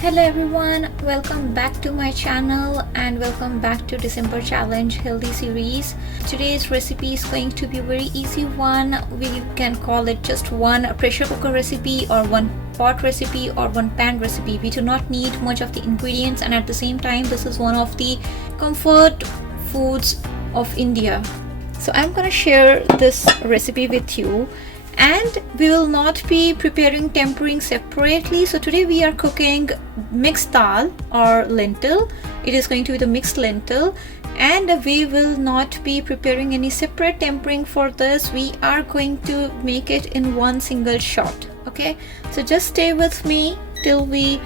Hello everyone, welcome back to my channel and welcome back to December Challenge Healthy Series. Today's recipe is going to be a very easy one. We can call it just one pressure cooker recipe or one pot recipe or one pan recipe. We do not need much of the ingredients, and at the same time this is one of the comfort foods of India. So I'm gonna share this recipe with you. And we will not be preparing tempering separately. So today we are cooking mixed dal or lentil. It is going to be the mixed lentil, and we will not be preparing any separate tempering for this. We are going to make it in one single shot. Okay, so just stay with me till we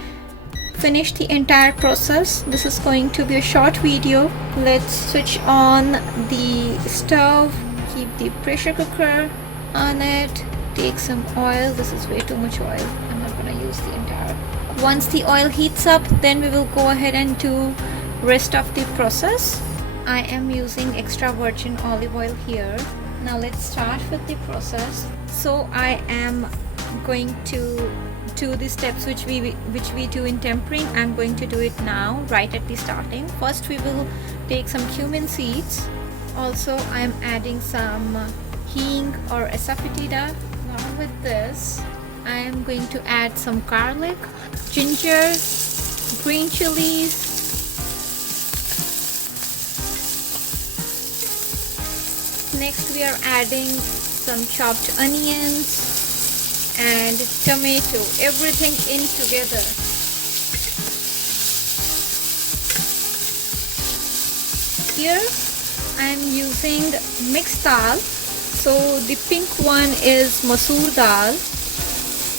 finish the entire process. This is going to be a short video. Let's switch on the stove, keep the pressure cooker on it, take some oil. This is way too much oil. I'm not gonna use the entire. Once the oil heats up, then we will go ahead and do rest of the process. I am using extra virgin olive oil here. Now let's start with the process. So I am going to do the steps which we do in tempering. I'm going to do it now, right at the starting. First we will take some cumin seeds. Also I'm adding some hing or asafoetida. Along with this, I am going to add some garlic, ginger, green chilies, next we are adding some chopped onions and tomato, everything in together. Here I am using mixed dal. So the pink one is masoor dal.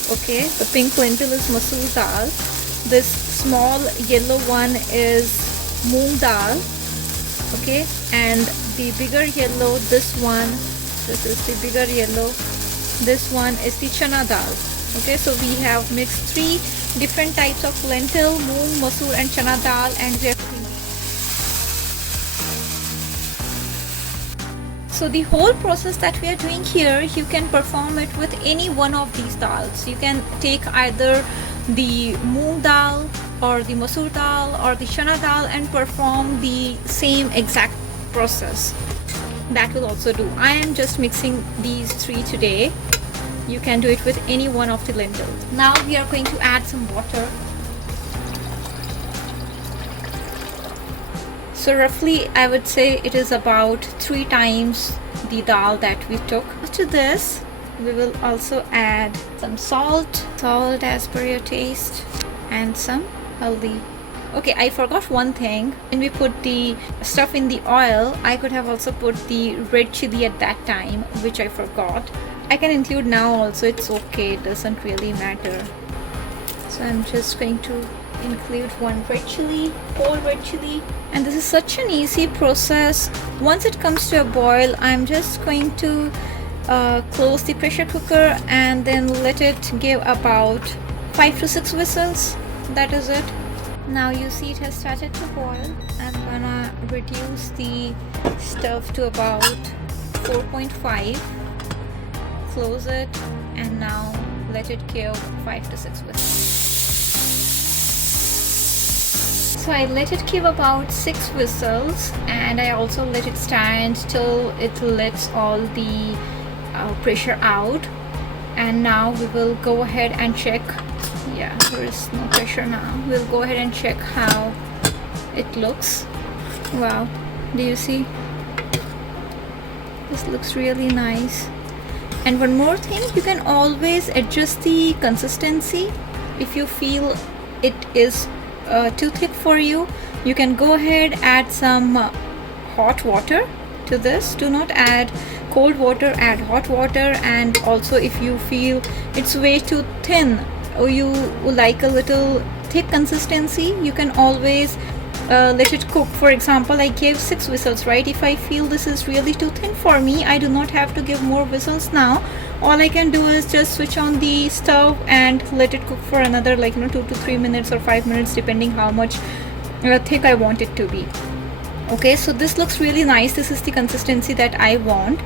Okay, the pink lentil is masoor dal. This small yellow one is moong dal. Okay, and the bigger yellow, this is the bigger yellow. This one is the chana dal. Okay, so we have mixed three different types of lentil: moong, masoor and chana dal, and we have. So the whole process that we are doing here, you can perform it with any one of these dals. You can take either the moong dal or the masoor dal or the chana dal and perform the same exact process. That will also do. I am just mixing these three today. You can do it with any one of the lentils. Now we are going to add some water. So roughly I would say it is about 3 times the dal that we took. To this we will also add some salt as per your taste, and some haldi. Okay, I forgot one thing. When we put the stuff in the oil, I could have also put the red chili at that time, which I forgot. I can include now also, it's okay, it doesn't really matter. So I'm just going to include one red chili, whole red chili, and this is such an easy process. Once it comes to a boil, I'm just going to close the pressure cooker and then let it give about 5 to 6 whistles. That is it. Now you see it has started to boil. I'm gonna reduce the stove to about 4.5, close it, and now let it give 5 to 6 whistles. So I let it give about 6 whistles, and I also let it stand till it lets all the pressure out. And now we will go ahead and check. Yeah, there is no pressure now. We'll go ahead and check how it looks. Wow, do you see? This looks really nice. And one more thing, you can always adjust the consistency. If you feel it is too thick for you, you can go ahead, add some hot water to this. Do not add cold water, add hot water. And also if you feel it's way too thin or you like a little thick consistency, you can always let it cook. For example, I gave 6 whistles, right? If I feel this is really too thin for me, I do not have to give more whistles now. All I can do is just switch on the stove and let it cook for another 2 to 3 minutes or 5 minutes, depending how much thick I want it to be. Okay, so this looks really nice. This is the consistency that I want.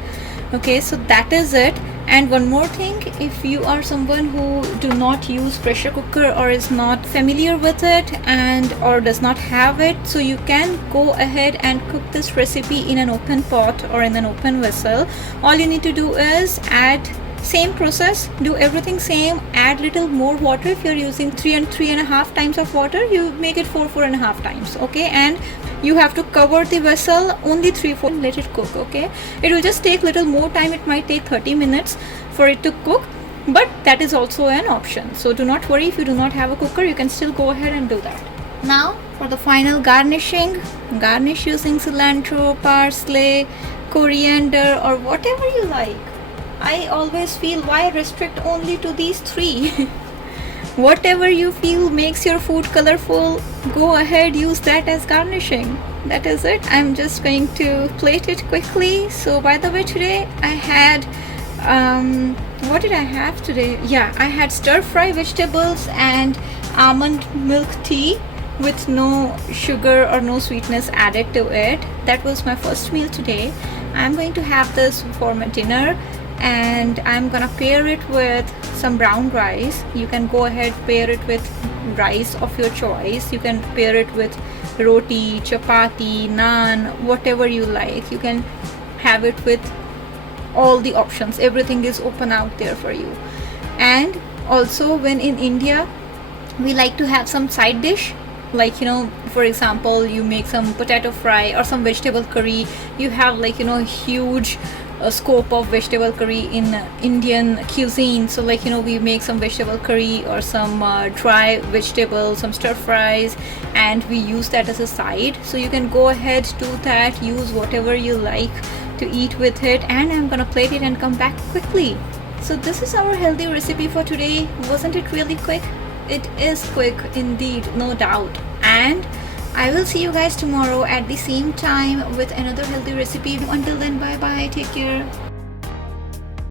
Okay, so that is it. And one more thing, if you are someone who do not use pressure cooker or is not familiar with it and or does not have it, so you can go ahead and cook this recipe in an open pot or in an open vessel. All you need to do is add, same process, do everything same, add little more water. If you're using 3.5 times of water, you make it 4.5 times, okay? And you have to cover the vessel only 3-4, let it cook, okay? It will just take little more time. It might take 30 minutes for it to cook, but that is also an option. So do not worry, if you do not have a cooker, you can still go ahead and do that. Now for the final garnishing, garnish using cilantro, parsley, coriander, or whatever you like. I always feel, why restrict only to these 3? Whatever you feel makes your food colorful, go ahead, use that as garnishing. That is it. I'm just going to plate it quickly. So by the way, today I had what did I have today? Yeah, I had stir fry vegetables and almond milk tea with no sugar or no sweetness added to it. That was my first meal today. I'm going to have this for my dinner, and I'm gonna pair it with some brown rice. You can go ahead, pair it with rice of your choice. You can pair it with roti, chapati, naan, whatever you like. You can have it with all the options. Everything is open out there for you. And also, when in India, we like to have some side dish, like, you know, for example, you make some potato fry or some vegetable curry. You have, like, you know, huge scope of vegetable curry in Indian cuisine. So, like, you know, we make some vegetable curry or some dry vegetables, some stir fries, and we use that as a side. So you can go ahead, do that, use whatever you like to eat with it. And I'm gonna plate it and come back quickly. So this is our healthy recipe for today. Wasn't it really quick? It is quick indeed, no doubt. And I will see you guys tomorrow at the same time with another healthy recipe. Until then, bye bye, take care.